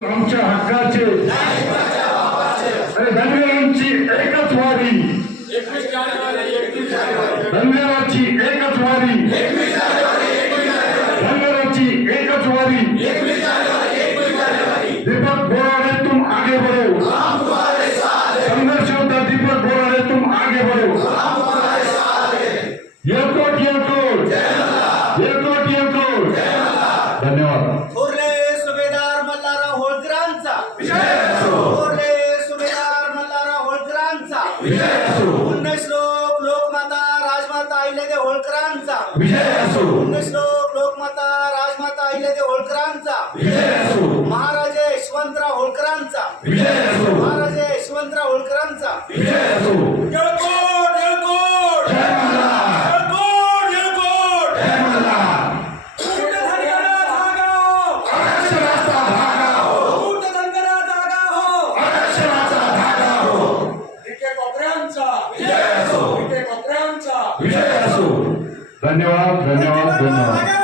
आमच्या हक्काचे आणि धनगरांची एकच वारी, धनगराची एकच वारी, धनगराची एकच वारी। दीपक बोराडे तुम आगे बढ़ो, संघर्ष योद्धा दीपक बोराडे तुम आगे बढ़ो। येकोट येकोट येकोट येकोट। धन्यवाद। सुभेदार मल्हारराव होळकरांचा सुभेदार मल्हारराव होळकरांचा 19 श्लोक लोकमाता राजमाता अहिल्यादेवी होळकरांचा 19 श्लोक लोकमाता राजमाता अहिल्यादेवी होळकरांचा महाराजे यशवंतराव होळकरांचा महाराजे यशवंतराव होळकरांचा धन्यवाद धन्यवाद धन्यवाद।